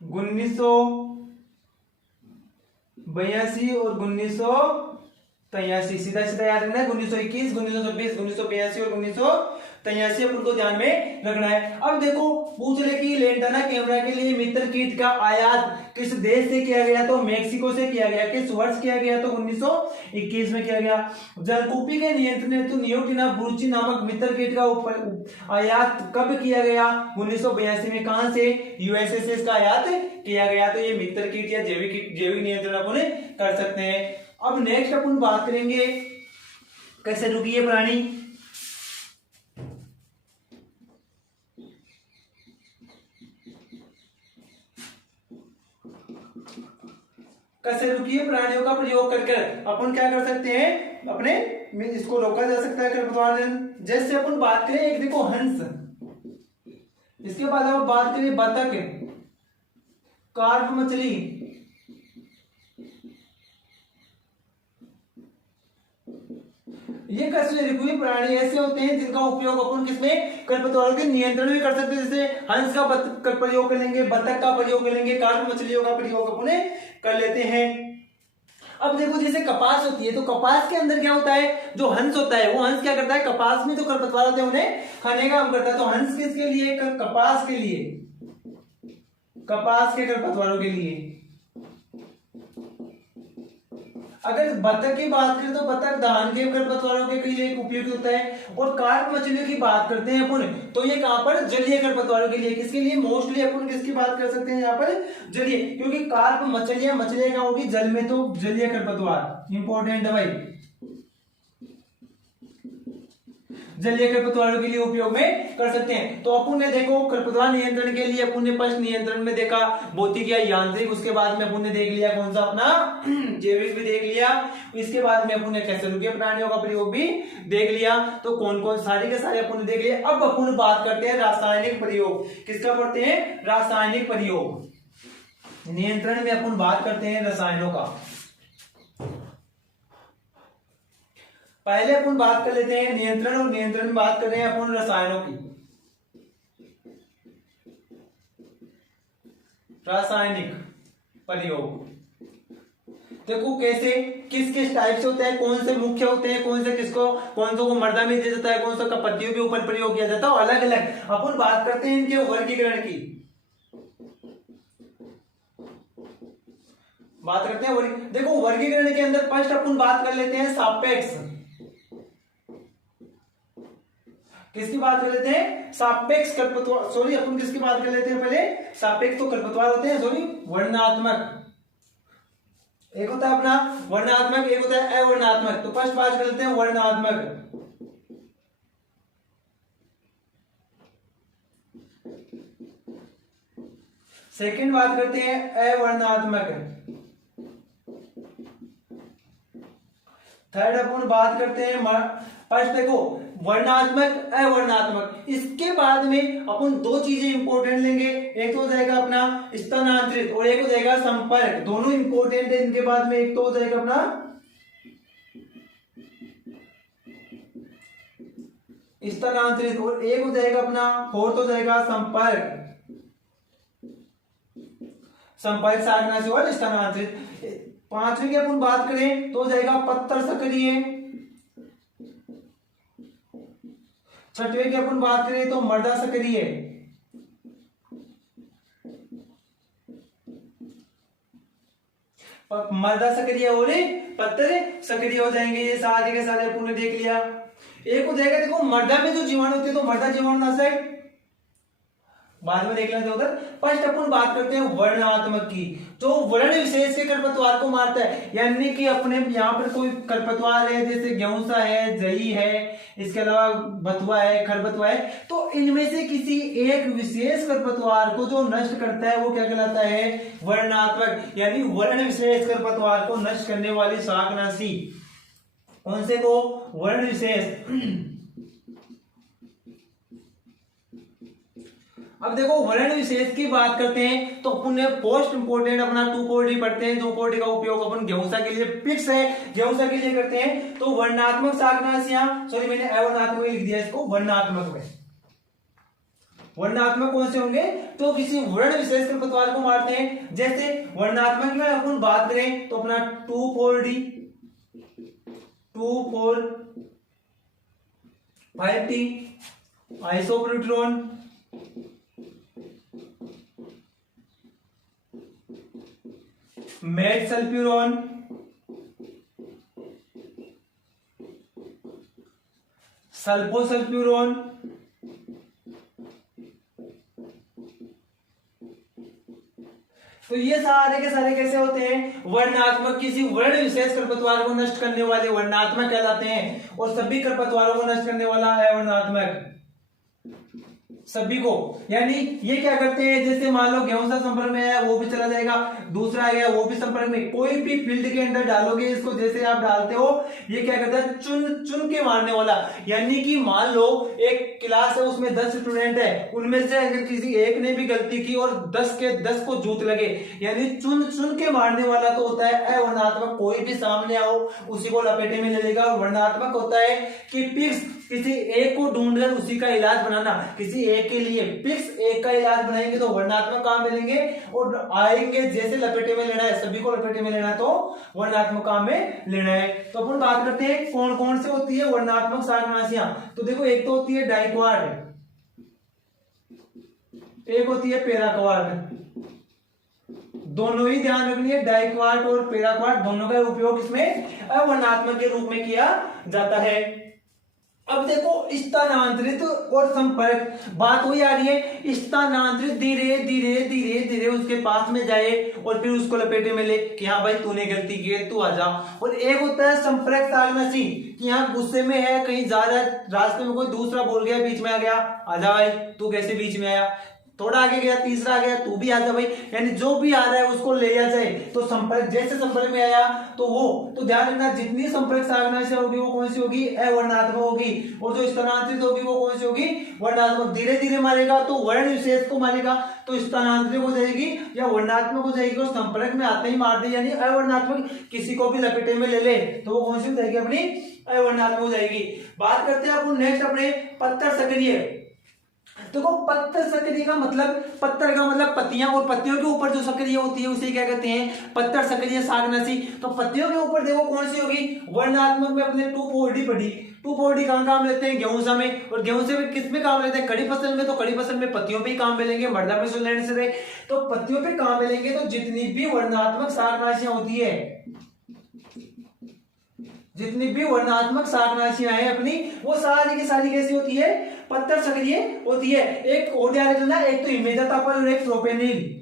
1982 और 1983 सीधा सीधा याद रखना है। 1921, 1926, 1982 और 1983 अपन को ध्यान में रखना है। अब देखो पूछ रहे कि लेंटाना कैमरा के लिए मित्र कीट का आयात किस देश से किया गया, तो मेक्सिको से किया गया। किस वर्ष किया गया, तो 1921 में किया गया। जलकुंभी के नियंत्रण हेतु नियोक्टिना बुर्ची नामक मित्र कीट का आयात कब किया गया, 1982 में। कहां से, यूएसए से इसका आयात किया गया। तो ये मित्र कीट या जैविक नियंत्रण अपन कर सकते हैं। अब नेक्स्ट अपन बात करेंगे कैसे रुकी है प्राणी। कशेरुकीय प्राणियों का प्रयोग करके अपन क्या कर सकते हैं, अपने इसको रोका जा सकता है खरपतवार जन। जैसे अपन बात करें एक देखो हंस, इसके बाद हम बात करें बतख, कार्प मछली, ये कशेरुकीय प्राणी ऐसे होते हैं जिनका उपयोग अपन किसमें, खरपतवारों के नियंत्रण में कर सकते हैं। जैसे हंस का प्रयोग करेंगे, बतख का प्रयोग करेंगे, कार्प मछलियों का प्रयोग अपन कर लेते हैं। अब देखो जैसे कपास होती है, तो कपास के अंदर क्या होता है, जो हंस होता है वो हंस क्या करता है, कपास में जो खरपतवार होते हैं उन्हें खाने का काम करता है। तो हंस किसके लिए, कपास के लिए, कपास के खरपतवारों के लिए। अगर बतख की बात करें तो बतख धान के खरपतवारों के लिए उपयोगी होता है। और कार्प मछलियों की बात करते हैं अपन, तो ये कहां पर, जलीय खरपतवारों के लिए। किसके लिए, मोस्टली अपन किसकी बात कर सकते हैं यहाँ पर, जलीय, क्योंकि कार्प मछलियां क्या होगी जल में, तो जलीय खरपतवार इंपॉर्टेंट है भाई। जलीय खरपतवारों के लिए उपयोग में कर सकते हैं। तो अपन ने देखो खरपतवार नियंत्रण के लिए अपन ने फर्स्ट नियंत्रण में देखा भौतिक या यांत्रिक, उसके बाद में अपन ने देख लिया कौन सा अपना जैविक भी देख लिया, इसके बाद में अपन ने कशेरुकीय प्राणियों का प्रयोग भी देख लिया। तो कौन कौन सारे के सारे अपन ने देख लिए। अब अपन बात करते हैं रासायनिक प्रयोग। किसका पढ़ते हैं, रासायनिक प्रयोग। नियंत्रण में अपन बात करते हैं रसायनों का। पहले अपन बात कर लेते हैं नियंत्रण, और नियंत्रण में बात कर रहे हैं अपन रसायनों की। रासायनिक प्रयोग देखो कैसे, किस किस टाइप से होता है, कौन से मुख्य होते हैं, कौन से किसको, कौन से को मर्दा में दिया जाता है, कौन सा का पत्तियों के ऊपर प्रयोग किया जाता है, अलग अलग अपन बात करते हैं इनके वर्गीकरण की। बात करते हैं देखो वर्गीकरण के अंदर फर्स्ट अपन बात कर लेते हैं सापेक्ष। किसकी बात कर लेते हैं, सापेक्ष खरपतवार, सॉरी अपन किसकी बात कर लेते हैं पहले, सापेक्ष तो खरपतवार होते हैं, सॉरी वर्णनात्मक। एक होता है अपना वर्णनात्मक, एक होता है अवर्णनात्मक। तो फर्स्ट बात कर लेते हैं वर्णनात्मक। सेकंड बात करते हैं अवर्णनात्मक। थर्ड अपन बात करते हैं फर्स्ट देखो वर्णात्मक अवर्णात्मक। इसके बाद में अपन दो चीजें इंपॉर्टेंट लेंगे, एक तो हो जाएगा अपना स्थानांतरित और एक हो जाएगा संपर्क। दोनों इंपॉर्टेंट है। इनके बाद में एक तो हो जाएगा अपना स्थानांतरित और एक हो जाएगा अपना फोर्थ हो जाएगा संपर्क। संपर्क साधनासी और स्थानांतरित। पांचवी की अपन बात करें तो हो जाएगा पत्तर सक्रिय। छठवें की अपन बात करें तो मर्दा सक्रिय। मर्दा सक्रिय और पत्तर सक्रिय हो जाएंगे। ये सारे के सारे अपन ने देख लिया। एक हो जाएगा देखो मर्दा में जो जीवाणु होते हैं तो मर्दा जीवाणुनाशक, बाद में देख लेते हैं उधर। फर्स्ट अपन बात करते हैं वर्णात्मक की, तो वर्ण विशेष के खरपतवार को मारता है, यानी कि अपने यहाँ पर कोई खरपतवार है जैसे गेहूंसा है, जई है, इसके अलावा बथुआ है, खरबथुआ है, तो इनमें से किसी एक विशेष खरपतवार को जो नष्ट करता है वो क्या कहलाता है, वर्णात्मक, यानी वर्ण विशेष खरपतवार को नष्ट करने वाली शाकनाशी। कौन से को, वर्ण विशेष। अब देखो वर्ण विशेष की बात करते हैं तो अपन पोस्ट इंपोर्टेंट अपना 2,4-D पढ़ते हैं। 2,4-D का उपयोग अपन गेहूंसा के लिए फिक्स है, गेहूंसा के लिए करते हैं। तो वर्णात्मक शाकनाशियां, सॉरी मैंने अवर्णात्मक लिख दिया इसको, वर्णात्मक में वर्णात्मक कौन से होंगे, तो किसी वर्ण विशेष खरपतवार को मारते हैं। जैसे वर्णात्मक में अपन बात करें तो अपना 2,4-D, 2,4-5T, आइसोप्रोट्रोन, मेटसल्फ्यूरोन, सल्फोसल्फ्यूरोन, तो ये सारे के सारे कैसे होते हैं, वर्णात्मक, किसी वर्ण विशेष खरपतवार को नष्ट करने वाले वर्णात्मक कहलाते हैं। और सभी खरपतवारों को नष्ट करने वाला है वर्णात्मक, सभी को। यानी ये क्या करते हैं, जैसे मान लो गेहूं संपर्क में आया वो भी चला जाएगा, दूसरा आ गया वो भी संपर्क में, कोई भी फील्ड के अंदर डालोगे इसको, जैसे आप डालते हो ये क्या करता है, चुन चुन के मारने वाला। यानी कि मान लो एक क्लास है उसमें 10 स्टूडेंट है, उनमें से अगर किसी एक ने भी गलती की और 10 के 10 को जूत लगे, यानी चुन चुन के मारने वाला तो होता है अवर्णात्मक, कोई भी सामने आओ उसी को लपेटे में ले लेगा। और वर्णात्मक होता है कि फिक्स किसी एक को ढूंढकर उसी का इलाज बनाना, किसी एक के लिए फिक्स एक का इलाज बनाएंगे तो वर्णात्मक काम मिलेंगे, और आएंगे जैसे लपेटे में लेना है, सभी को लपेटे में लेना है तो वर्णात्मक काम में लेना है। तो अपन बात करते हैं कौन कौन से होती है वर्णात्मक शाकनाशियां। तो देखो एक तो होती है डाइक्वार्ड, एक होती है पैराक्वार्ड, दोनों ही ध्यान रखनी है, डाइक्वार्ड और पैराक्वार्ड दोनों का उपयोग इसमें अवर्णात्मक के रूप में किया जाता है। अब देखो स्थानांतरित और संपर्क, बात वही आ रही है, स्थानांतरित धीरे धीरे धीरे धीरे उसके पास में जाए और फिर उसको लपेटे में ले कि हाँ भाई तूने गलती की है, तू आ जा। और एक होता है संपर्क शाकनाशी, कि यहाँ गुस्से में है, कहीं जा रहा है, रास्ते में कोई दूसरा बोल गया, बीच में आ गया, आजा भाई तू कैसे बीच में आया, थोड़ा आगे गया, तीसरा आ गया, तू भी आजा भाई, यानी जो भी आ रहा है उसको ले जाए। तो संपर्क, जैसे संपर्क में आया तो वो, तो ध्यान रखना जितनी संपर्क शाकनाशी होगी वो कौन सी होगी, अवर्णात्मक होगी, और जो स्थानांतरित होगी वो कौन सी होगी, वर्णात्मक। धीरे धीरे मारेगा तो वर्ण विशेष को मारेगा तो स्थानांतरित हो जाएगी या वर्णात्मक हो जाएगी, और संपर्क में आते ही मार दे यानी अवर्णात्मक, किसी को भी लपेटे में ले ले तो वो कौन सी हो जाएगी, अपनी अवर्णात्मक हो जाएगी। बात करते हैं अपन नेक्स्ट अपने पत्थर सक्रिय। देखो पत्थर सक्रिय का मतलब, पत्थर का मतलब पत्तियां, और पत्तियों के ऊपर जो सक्रिय होती है उसे क्या कहते हैं, पत्थर सक्रिय शाकनाशी। तो पत्तियों के ऊपर देखो कौन सी होगी, वर्णात्मक में अपने 2,4-D पढ़ी। 2,4-D कहां काम लेते हैं, गेहूंसा में, और गेहूंसे में किस में काम लेते हैं, खड़ी फसल में, तो खड़ी फसल में पत्तियों पे ही काम मिलेंगे, मर्दा में सुन लेने से तो पत्तियों पे काम मिलेंगे। तो जितनी भी वर्णात्मक शाकनाशियां होती है, जितनी भी वर्णात्मक शाकनाशियां हैं अपनी, वो सारी की सारी कैसी होती है, पत्थर सक्रिय होती है। एक और ध्यान रखना, एक तो इमेजाथापर और एक प्रोपेनिल।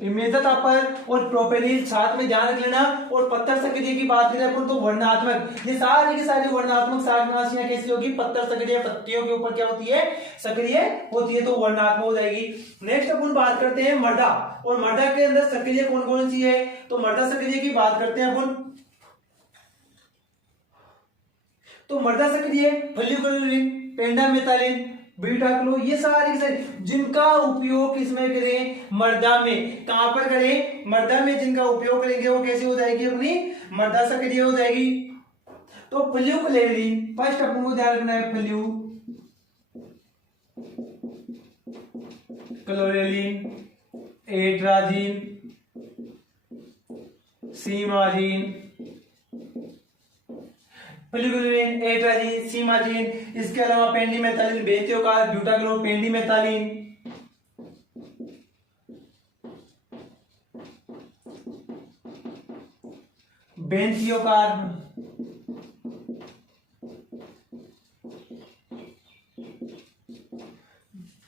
इमेजाथापर और प्रोपेनिल साथ में ध्यान रख लेना। और पत्थर सक्रिय की बात करें अपन तो वर्णात्मक, ये सारी की सारी वर्णात्मक शाकनाशियां कैसी होगी, पत्थर सक्रिय, पत्तियों के ऊपर क्या होती है, सक्रिय होती है, तो वर्णात्मक हो जाएगी। नेक्स्ट अपन बात करते हैं मर्दा, और मर्दा के अंदर सक्रिय कौन कौन सी है, तो मर्दा सक्रिय की बात करते हैं अपन। तो मर्दा सक्रिय फल्यूक्लोरिन, पेंडामेथालिन, बीटा क्लो, ये सारी जिनका उपयोग किसमें करें, मर्दा में। कहां पर करें, मर्दा में जिनका उपयोग करेंगे वो कैसी हो जाएगी, अपनी मर्दा सक्रिय हो जाएगी। तो फ्ल्यूक्लोरिन, फर्स्ट अपन को ध्यान रखना है, fluchloralin, atrazine, simazine, fluchloralin, atrazine, simazine, इसके अलावा पेंडिमेथालिन, बेथियोकार्ब, ब्यूटाक्लोर, पेंडिमेथालिन, बेंथियोकार्ब,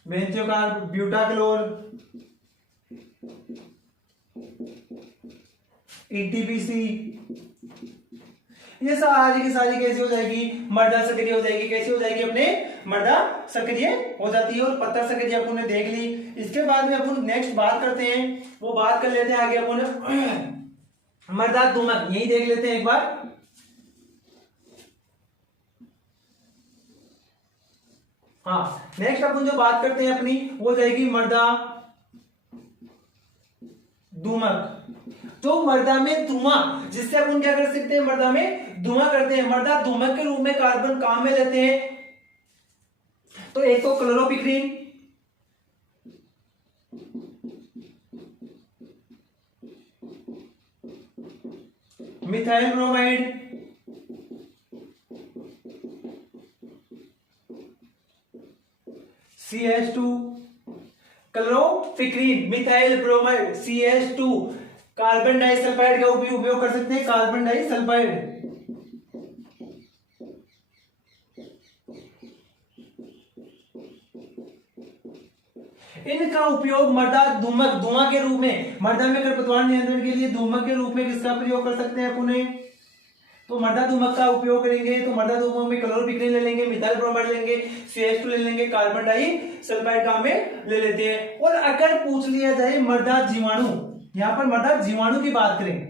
बेंथियोकार्ब, ब्यूटाक्लोर, ईटीपीसी, ये सारी की सारी कैसी हो जाएगी, मृदा सक्रिय हो जाएगी। कैसी हो जाएगी अपने, मृदा सक्रिय हो जाती है। और पत्थर सक्रिय अपन ने देख ली। इसके बाद में अपन नेक्स्ट बात करते हैं, वो बात कर लेते हैं आगे अपन मृदा दुमक, यही देख लेते हैं एक बार। हाँ, नेक्स्ट अपन जो बात करते हैं अपनी वो जाएगी मृदा दुमक। तो मृदा में धुआं, जिससे अपन क्या कर सकते हैं, मृदा में धुआं करते हैं। मृदा धुमक के रूप में कार्बन काम में लेते हैं। तो एक तो chloropicrin, methyl bromide, CH2, chloropicrin, methyl bromide, CH2, carbon disulphide का उपयोग कर सकते हैं, कार्बन डाइसल्फाइड। इनका उपयोग मृदा धूमक, धुआं के रूप में, मृदा में खरपतवार नियंत्रण के लिए धूमक के रूप में किसका प्रयोग कर सकते हैं पुणे, तो मृदा धूमक का उपयोग करेंगे। तो मृदा धूमक में क्लोरोपिक्रीन ले लेंगे, मिथाइल ब्रोमाइड लेंगे, CH2 ले लेंगे, कार्बन डाइसल्फाइड काम में ले लेते हैं। और अगर पूछ लिया जाए मृदा जीवाणु, यहां पर मृदा जीवाणु की बात करें,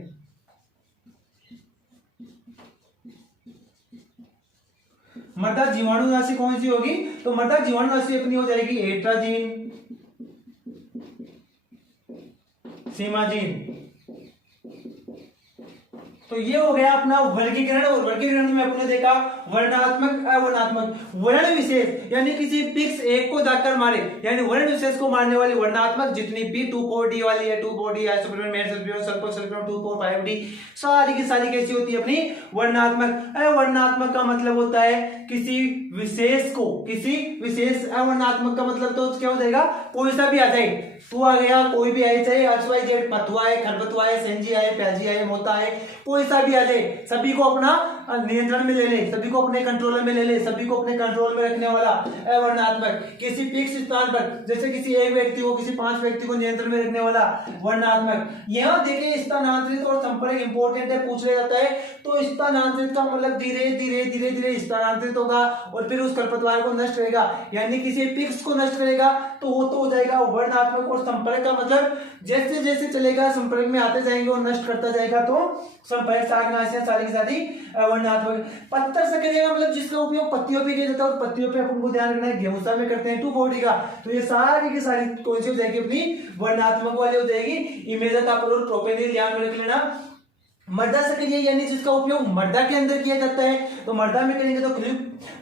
मृदा जीवाणु राशि कौन सी होगी, तो मृदा जीवाणु राशि अपनी हो जाएगी एट्राजीन, सीमाजीन। तो ये हो गया अपना वर्गीकरण। और वर्गीकरण में अपने देखा वर्णात्मक, अवर्णात्मक, वर्ण विशेष यानी किसी फिक्स एक को जाकर मारे, यानी वर्ण विशेष को मारने वाली वर्णात्मक जितनी भी 2,4-D वाली है, 2,4-D isopropene, मेटसल्फियन, sulphur, sulphur 2,4,5-D, सारी की सारी कैसी होती है अपनी वर्णात्मक। अवर्णात्मक का मतलब होता है किसी विशेष को, किसी विशेष, अवर्णात्मक का मतलब तो क्या हो जाएगा, कोई सा भी आ जाए, तू आ गया, कोई भी आए, चाहे XYZ, पतुआ है, खरपतुआ है, सेंजी है, प्याजी है, मोता है, कोई सा भी आ जाए, सभी को अपना नियंत्रण में ले ले, सभी को अपने कंट्रोल में ले ले, सभी को अपने कंट्रोल में रखने वाला अवर्णात्मक। किसी फिक्स स्थान पर, जैसे किसी एक व्यक्ति को, किसी 5 व्यक्ति को नियंत्रण में रखने वाला वर्णात्मक। यहाँ देखिए स्थानांतरित और संपर्क इंपॉर्टेंट है, पूछ लिया जाता है। तो स्थानांतरित का मतलब धीरे धीरे धीरे धीरे स्थानांतरित होगा और फिर उस खरपतवार को नष्ट करेगा, यानी किसी फिक्स को नष्ट करेगा तो वो तो हो जाएगा वर्णात्मक। और संपर्क का मतलब जैसे जैसे चलेगा, संपर्क में आते जाएंगे और नष्ट करता जाएगा, तो संपर्क शाकनाशियां सारी की सारी अवर्णात्मक। पत्थर सक्रिय का मतलब जिसका उपयोग पत्तियों पे किया जाता है, और पत्तियों पे अपन को ध्यान रखना है गेहूं में करते हैं 2,4-D का, तो ये सारी की सारी कौन सी हो जाएगी अपनी वर्णात्मक वाली हो जाएगी। इमेज का और प्रोपेनिल ध्यान में रख लेना। मृदा सक्रिय यानी जिसका उपयोग मृदा के अंदर किया जाता है, तो मृदा में करेंगे तो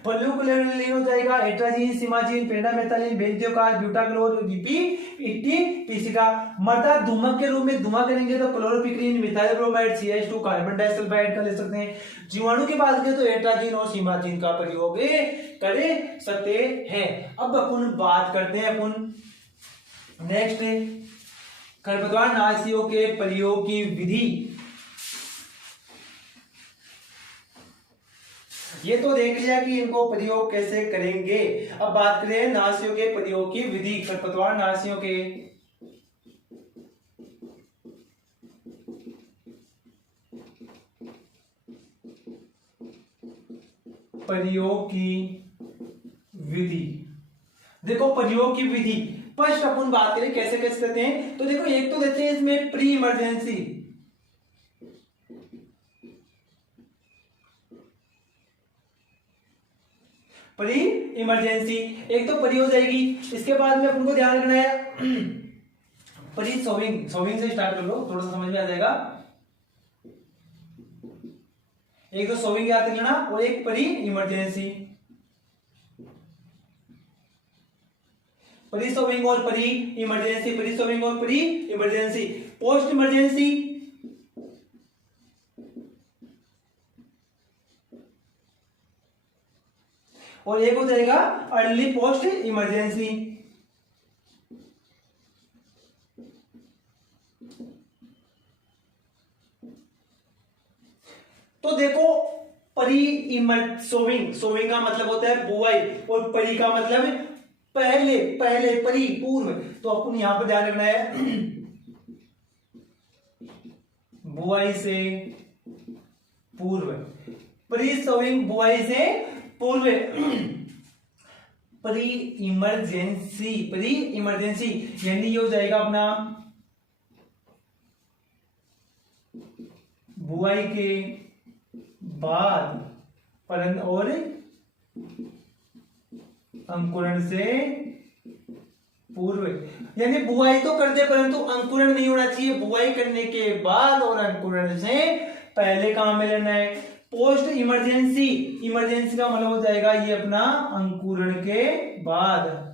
फ्लूक्लोनिन हो जाएगा, एट्राजीन, सीमाजीन, पेंडामेथालिन, बेंथियोकार्ब, ब्यूटाक्लोर, ईटीपीसी का। मृदा धूमक के रूप में धुआं करेंगे तो chloropicrin, methyl bromide, CH2, carbon disulphide का ले सकते हैं। जीवाणु की बात करें तो एट्राजीन और सीमाजीन का प्रयोग कर सकते हैं। अब अपन बात करते हैं अपन नेक्स्ट खरपतवार नाशियों के प्रयोग की विधि। ये तो देख लिया कि इनको प्रयोग कैसे करेंगे। अब बात करें नाशियों के प्रयोग की विधि। खरपतवार नाशियों के प्रयोग की विधि, देखो प्रयोग की विधि फर्स्ट अपन बात करें कैसे कैसे करते हैं। तो देखो एक तो देते हैं इसमें प्री इमरजेंसी, प्री इमरजेंसी एक तो परी हो जाएगी। इसके बाद में अपन को ध्यान रखना है परी सोविंग, सोविंग से स्टार्ट कर लो, थोड़ा सा समझ में आ जाएगा। एक तो सोविंग याद रखना और एक परी इमरजेंसी। परी सोविंग और परी इमरजेंसी, परी सोविंग और परी इमरजेंसी। पोस्ट इमरजेंसी और एक हो जाएगा अर्ली पोस्ट इमरजेंसी। तो देखो सोविंग, सोविंग का मतलब होता है बुआई, और परी का मतलब पहले, पहले परी पूर्व। तो अपन यहां पर ध्यान रखना है बुआई से पूर्व, प्री सोविंग बुआई से पूर्व। प्री इमरजेंसी, प्री इमरजेंसी यानी ये हो जाएगा अपना बुआई के बाद परंत और अंकुरण से पूर्व, यानी बुआई तो कर दे परंतु अंकुरण नहीं होना चाहिए, बुआई करने के बाद और अंकुरण से पहले काम में लेना है। पोस्ट इमरजेंसी, इमरजेंसी का मतलब हो जाएगा ये अपना अंकुरण के बाद।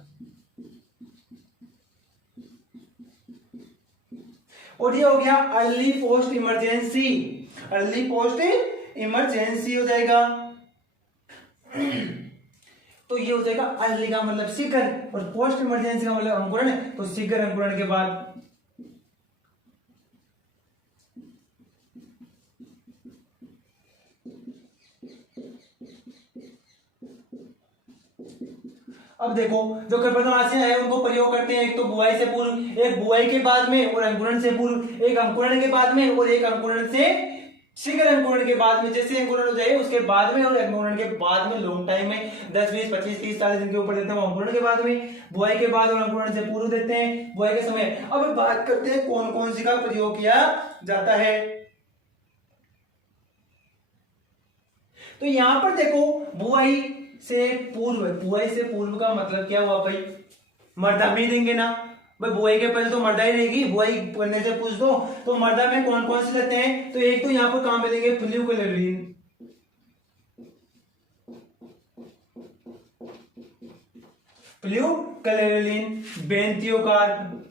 और ये हो गया early post emergency, early post emergency हो जाएगा। तो ये हो जाएगा अर्ली का मतलब शीघ्र, और पोस्ट इमरजेंसी का मतलब अंकुरण, तो शीघ्र अंकुरण के बाद। अब देखो जो खरपतवारनाशी है उनको प्रयोग करते हैं, एक तो बुआई से पूर्व, एक बुआई के बाद में और अंकुरण से पूर्व, एक अंकुरण के बाद में और एक अंकुरण से शीघ्र अंकुरण के बाद में। जैसे अंकुरण हो जाए उसके बाद में और अंकुरण के बाद में लॉन्ग टाइम में 10, 20, 25, 30, 40 दिन के ऊपर देते हैं वो अंकुरण के बाद में, बुआई के बाद और अंकुरण से पूर्व देते हैं बुआई के समय। अब बात करते हैं कौन कौन सी का प्रयोग किया जाता है। तो यहां पर देखो बुआई से पूर्व, बुआई से पूर्व का मतलब क्या हुआ भाई, मर्दा में देंगे ना भाई, बुआई के पहले तो मर्दा ही रहेगी, बुआई करने से पूछ दो तो मर्दा में कौन कौन से लेते हैं। तो एक तो यहां पर काम मिलेंगे फ्लूक्लोरिन, फ्लूक्लोरिन, बेंथियोकार्ब,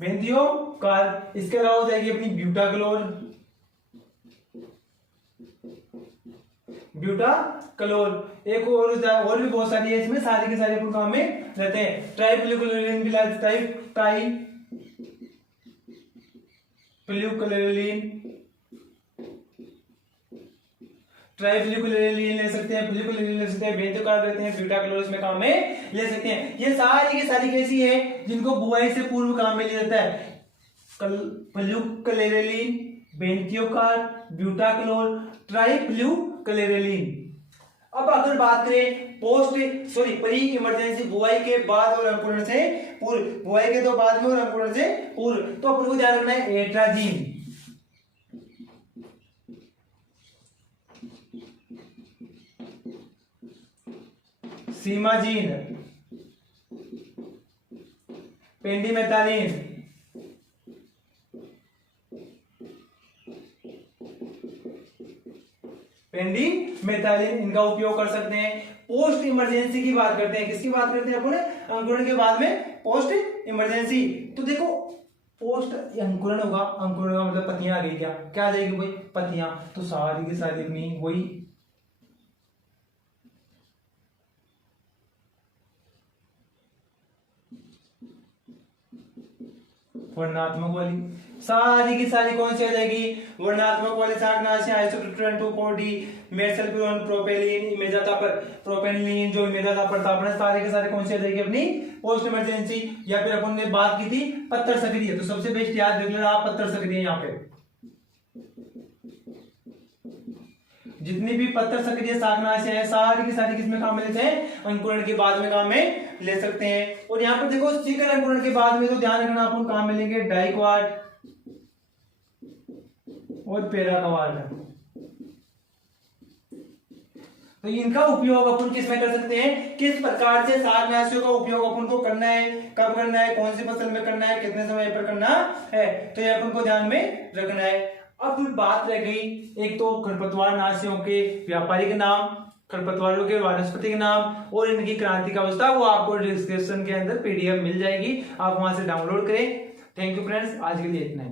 बेंथियोकार्ब। इसके अलावा हो जाएगी अपनी ब्यूटाक्लोर, ब्यूटाक्लोर, एक और भी बहुत सारी है इसमें, सारे के सारे काम में रहते हैं। ट्राइफ्लूक्लोरिन भी ट्राइफ्लूक्लोरिन ले सकते हैं, फ्लूक्लोरिन ले सकते हैं, बेंथोकार्ब लेते हैं, ब्यूटाक्लोर इसमें काम में ले सकते हैं। ये सारी की सारी कैसी है जिनको बुआई से पूर्व काम में लिया जाता है, फ्लूक्लोरिन, बेंथियोकार्ब, ब्यूटाक्लोर, ट्राइफ्लूक्लोरिन। अब अगर बात करें प्री इमरजेंसी बुआई के बाद और अंकुरण से पूर्व, बुआई के तो बाद में और अंकुरण से पूर्व, तो अपन को ध्यान रखना है एट्राजीन, सीमाजीन, पेंडिमेथालिन, पेंडिमेथालिन, इनका उपयोग कर सकते हैं। पोस्ट इमरजेंसी की बात करते हैं, किसकी बात करते हैं अपन, अंकुरण के बाद में पोस्ट इमरजेंसी। तो देखो पोस्ट अंकुरण होगा, अंकुरण का मतलब पत्तियां आ गई, क्या क्या आ जाएगी भाई, पत्तियां। तो सारी की सारी अपनी वही वर्णात्मक वाली, सारी की सारी कौन सी आ जाएगी, वर्णात्मक वाली शाकनाशी, आइसोप्रोपेन 2,4-D, मेटसल्फ्यूरॉन, प्रोपेलिन, इमेजातापर, प्रोपेनलिन, जो इमेजातापर तापन, सारे के सारे कौन सी आ जाएगी अपनी पोस्ट इमरजेंसी। या फिर अपन ने बात की थी पत्थर सक्रिय, तो सबसे बेस्ट याद रख लेना आप पत्थर सक्रिय, यहाँ पे जितनी भी पत्थर सक्रिय शाकनाशी है सारी की सारी किसमें काम में लेते हैं, अंकुरण के बाद में काम में ले सकते हैं। और यहाँ पर देखो शीघ्र अंकुरण के बाद में तो ध्यान रखना अपन काम में लेंगे डाइक्वार्ड और पैराक्वार्ड। तो इनका उपयोग अपन किस में कर सकते हैं, किस प्रकार से शाकनाशियों का उपयोग अपन को करना है, कब करना है, कौन सी फसल में करना है, कितने समय पर करना है, तो ये अपन को ध्यान में रखना है। अब बात रह गई एक तो खरपतवार नाशियों के व्यापारिक नाम, खरपतवारों के वानस्पतिक नाम और इनकी क्रांतिक अवस्था, वो आपको डिस्क्रिप्शन के अंदर PDF मिल जाएगी, आप वहां से डाउनलोड करें। थैंक यू फ्रेंड्स, आज के लिए इतना ही।